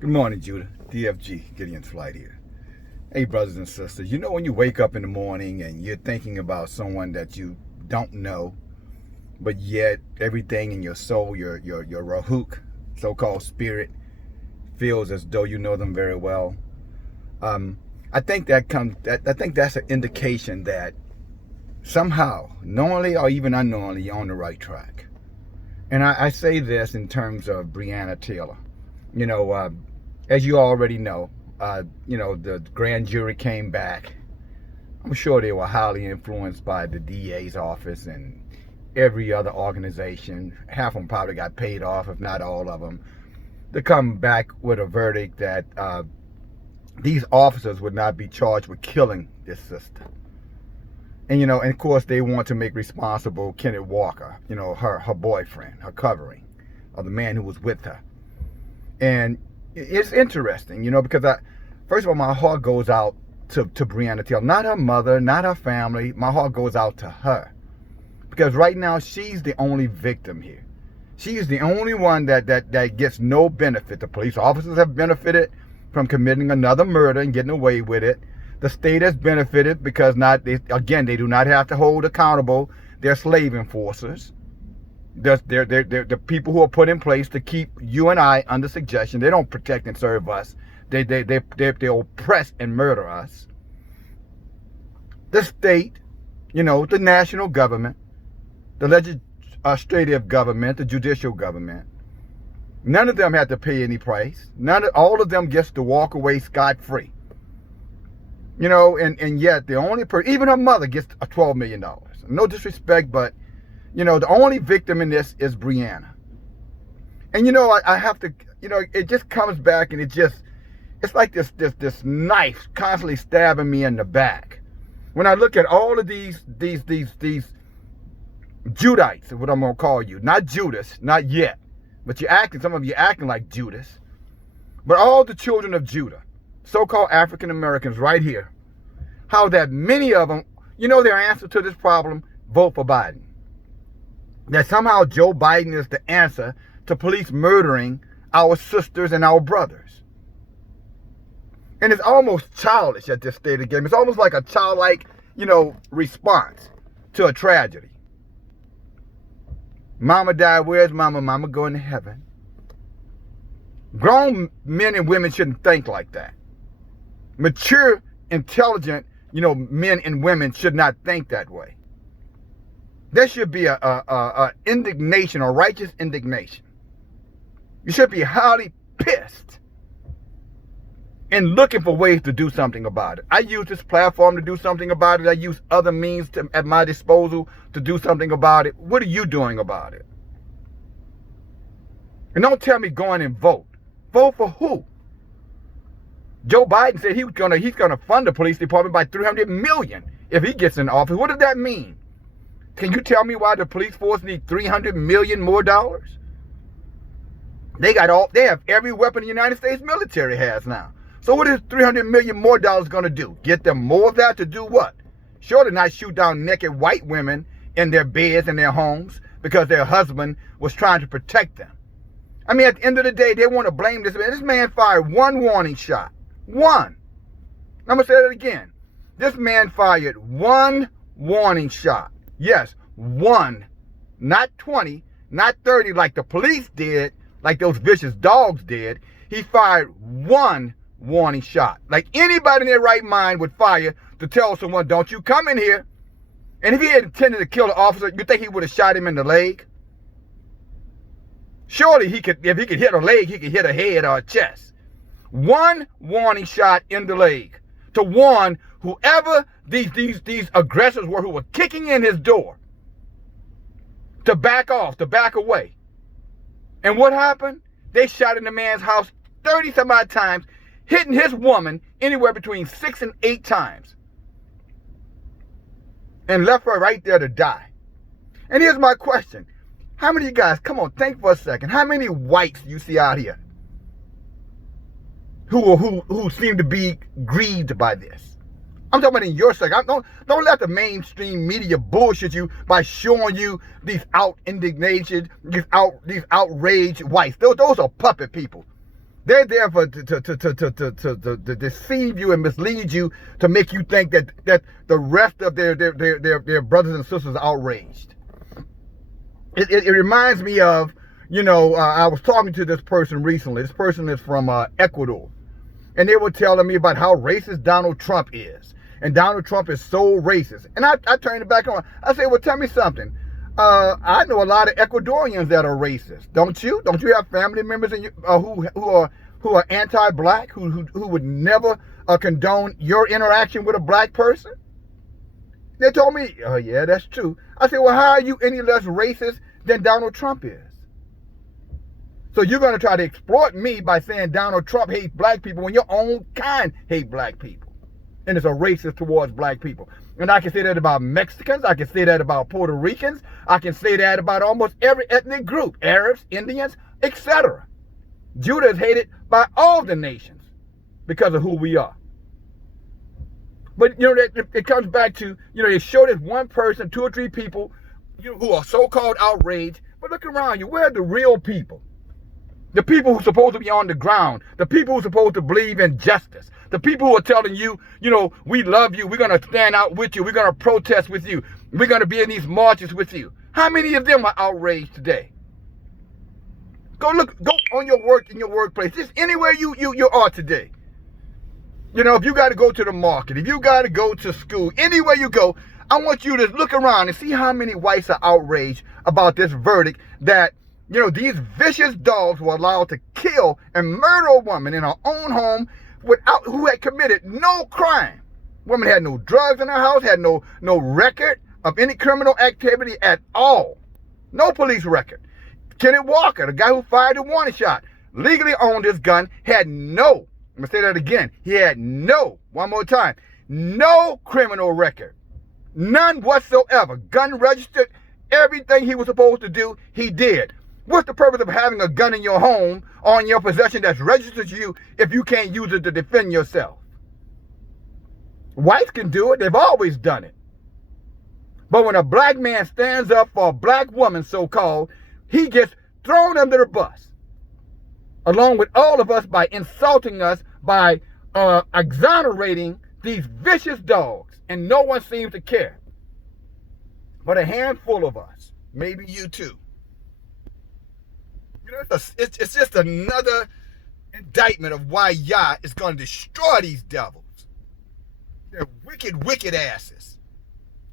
Good morning, Judah. DFG, Gideon's Flight here. Hey, brothers and sisters, you know when you wake up in the morning and you're thinking about someone that you don't know, but yet everything in your soul, your rahuk, so-called spirit, feels as though you know them very well. I think that's an indication that somehow, knowingly or even unknowingly, you're on the right track. And I say this in terms of Breonna Taylor. You know, as you already know, the grand jury came back. I'm sure they were highly influenced by the DA's office and every other organization. Half of them probably got paid off, if not all of them, to come back with a verdict that these officers would not be charged with killing this sister. And, and of course, they want to make responsible Kenneth Walker, her boyfriend, her covering, or the man who was with her. And it's interesting, because first of all, my heart goes out to Breonna Taylor. Not her mother, not her family. My heart goes out to her. Because right now, she's the only victim here. She's the only one that gets no benefit. The police officers have benefited from committing another murder and getting away with it. The state has benefited because they do not have to hold accountable their slave enforcers. They're people who are put in place to keep you and I under suggestion. They don't protect and serve us. They oppress and murder us. The state, the national government, the legislative government, the judicial government. None of them had to pay any price. All of them gets to walk away scot-free. And yet the only person, even her mother, gets a $12 million. No disrespect, but the only victim in this is Breonna. And I have to, it just comes back and it's like this knife constantly stabbing me in the back. When I look at all of these Judites, is what I'm gonna call you, not Judas, not yet, but some of you acting like Judas. But all the children of Judah, so-called African Americans right here, how that many of them, their answer to this problem, vote for Biden. That somehow Joe Biden is the answer to police murdering our sisters and our brothers. And it's almost childish at this state of the game. It's almost like a childlike, response to a tragedy. Mama died, where's mama? Mama going to heaven. Grown men and women shouldn't think like that. Mature, intelligent, men and women should not think that way. There should be a indignation, a righteous indignation. You should be highly pissed and looking for ways to do something about it. I use this platform to do something about it. I use other means at my disposal to do something about it. What are you doing about it? And don't tell me go in and vote. Vote for who? Joe Biden said he's gonna fund the police department by $300 million if he gets in office. What does that mean? Can you tell me why the police force needs $300 million more dollars? They have every weapon the United States military has now. So what is $300 million more dollars going to do? Get them more of that to do what? Surely not shoot down naked white women in their beds in their homes because their husband was trying to protect them. I mean, at the end of the day, they want to blame this man. This man fired one warning shot. One. I'm going to say that again. This man fired one warning shot. Yes, one. Not 20, not 30 like the police did, like those vicious dogs did. He fired one warning shot. Like anybody in their right mind would fire to tell someone, don't you come in here. And if he had intended to kill the officer, you think he would have shot him in the leg? Surely if he could hit a leg, he could hit a head or a chest. One warning shot in the leg to warn whoever these aggressors were who were kicking in his door to back off, to back away. And what happened? They shot in the man's house 30 some odd times, hitting his woman anywhere between 6 and 8 times. And left her right there to die. And here's my question. How many of you guys, come on, think for a second. How many whites you see out here who seem to be grieved by this? I'm talking about in your sector. Don't let the mainstream media bullshit you by showing you these outraged whites. Those are puppet people. They're there to deceive you and mislead you, to make you think that the rest of their brothers and sisters are outraged. It reminds me of, I was talking to this person recently. This person is from Ecuador. And they were telling me about how racist Donald Trump is. And Donald Trump is so racist. And I turned it back on. I said, well, tell me something. I know a lot of Ecuadorians that are racist. Don't you? Don't you have family members who are anti-black, who would never condone your interaction with a black person? They told me, oh, yeah, that's true. I said, well, how are you any less racist than Donald Trump is? So you're going to try to exploit me by saying Donald Trump hates black people when your own kind hate black people. And it's a racist towards black people. And I can say that about Mexicans. I can say that about Puerto Ricans. I can say that about almost every ethnic group. Arabs, Indians, etc. Judah is hated by all the nations because of who we are. But, it comes back to, they show this one person, 2 or 3 people, who are so-called outraged. But look around you. Where are the real people? The people who are supposed to be on the ground. The people who are supposed to believe in justice. The people who are telling you, we love you. We're going to stand out with you. We're going to protest with you. We're going to be in these marches with you. How many of them are outraged today? Go on your work, in your workplace. Just anywhere you are today. If you got to go to the market, if you got to go to school, anywhere you go, I want you to look around and see how many whites are outraged about this verdict that, these vicious dogs were allowed to kill and murder a woman in her own home who had committed no crime. Woman had no drugs in her house, had no record of any criminal activity at all. No police record. Kenneth Walker, the guy who fired the warning shot, legally owned his gun, had no, I'm going to say that again, he had one more time, no criminal record. None whatsoever. Gun registered, everything he was supposed to do, he did. What's the purpose of having a gun in your home or in your possession that's registered to you if you can't use it to defend yourself? Whites can do it. They've always done it. But when a black man stands up for a black woman, so-called, he gets thrown under the bus, along with all of us, by insulting us, by exonerating these vicious dogs. And no one seems to care. But a handful of us, maybe you too. It's just another indictment of why Yah is going to destroy these devils. They're wicked, wicked asses.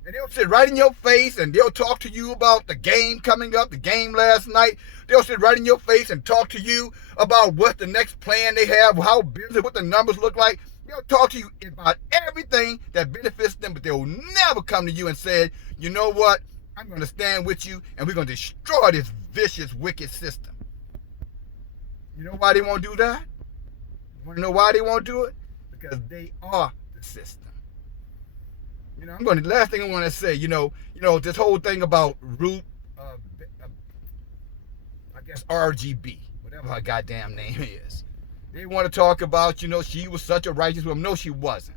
And they'll sit right in your face and they'll talk to you about the game coming up, the game last night. They'll sit right in your face and talk to you about what the next plan they have, how busy, what the numbers look like. They'll talk to you about everything that benefits them, but they'll never come to you and say, you know what, I'm going to stand with you and we're going to destroy this vicious, wicked system. You know why they won't do that? You want to know why they won't do it? Because they are the system. The last thing I want to say, this whole thing about RGB, whatever her goddamn name is. They want to talk about, she was such a righteous woman. No, she wasn't.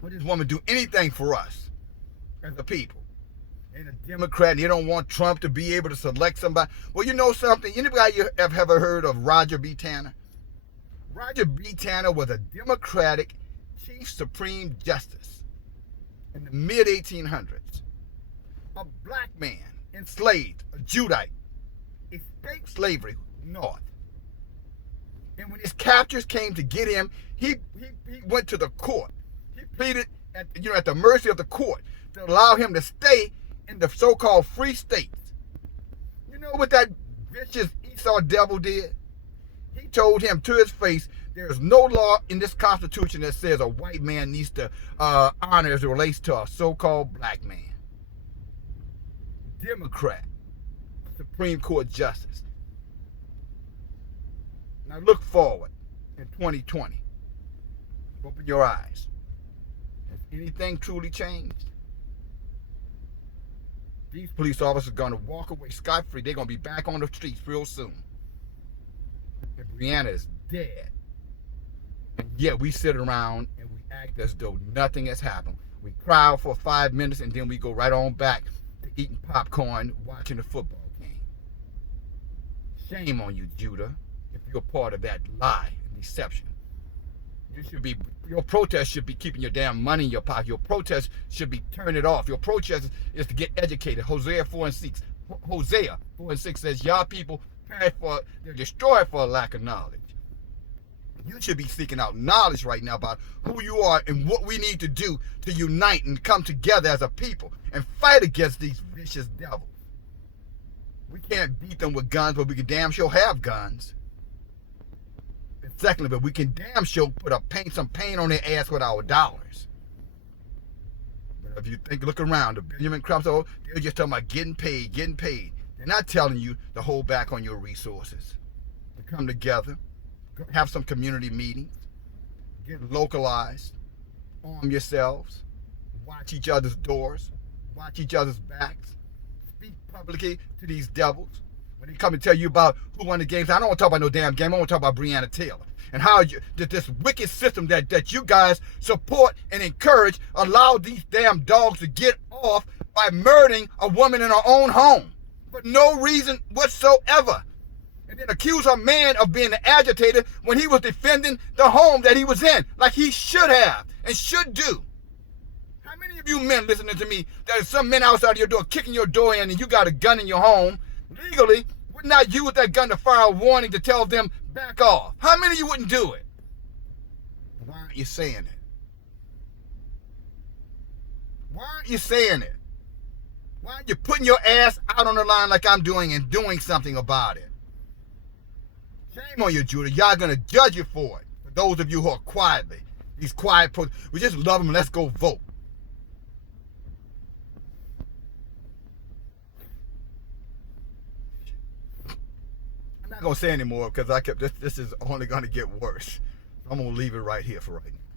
Would this woman do anything for us as a people? And a Democrat, and they don't want Trump to be able to select somebody. Well, you know something? Anybody have ever heard of Roger B. Tanner? Roger B. Tanner was a Democratic Chief Supreme Justice in the mid-1800s. A black man, enslaved, a Judite, escaped slavery north. And when his captors came to get him, he went to the court. He pleaded at the mercy of the court to allow him to stay in the so-called free states. You know what that vicious Esau devil did? He told him to his face, there is no law in this Constitution that says a white man needs to honor as it relates to a so-called black man. Democrat, Supreme Court Justice. Now look forward in 2020. Open your eyes. Has anything truly changed? These police officers are going to walk away scot-free. They're going to be back on the streets real soon. And Brianna is dead. And yet we sit around and we act as though nothing has happened. We cry for 5 minutes and then we go right on back to eating popcorn, watching the football game. Shame on you, Judah. If you're part of that lie and deception. Your protest should be keeping your damn money in your pocket. Your protest should be turn it off. Your protest is to get educated. Hosea 4:6 says, y'all people perish for, they're destroyed for a lack of knowledge. You should be seeking out knowledge right now about who you are and what we need to do to unite and come together as a people and fight against these vicious devils. We can't beat them with guns, but we can damn sure have guns. And secondly, but we can damn sure put some paint on their ass with our dollars. But if you look around, the Benjamin Crumps, they're just talking about getting paid. They're not telling you to hold back on your resources, to come together, have some community meetings, get localized, arm yourselves, watch each other's doors, watch each other's backs, speak publicly to these devils. When they come and tell you about who won the games, I don't want to talk about no damn game. I want to talk about Breonna Taylor and how this wicked system that you guys support and encourage allowed these damn dogs to get off by murdering a woman in her own home for no reason whatsoever. And then accuse a man of being an agitator when he was defending the home that he was in, like he should have and should do. How many of you men listening to me, there's some men outside your door kicking your door in and you got a gun in your home, legally, would not use that gun to fire a warning to tell them back off? How many of you wouldn't do it? Why aren't you saying it? Why aren't you saying it? Why aren't you putting your ass out on the line like I'm doing and doing something about it? Shame on you, Judah. Y'all gonna judge you for it. For those of you who are quietly, these quiet we just love them. Let's go vote. I'm not gonna say anymore because this is only gonna get worse. I'm gonna leave it right here for right now.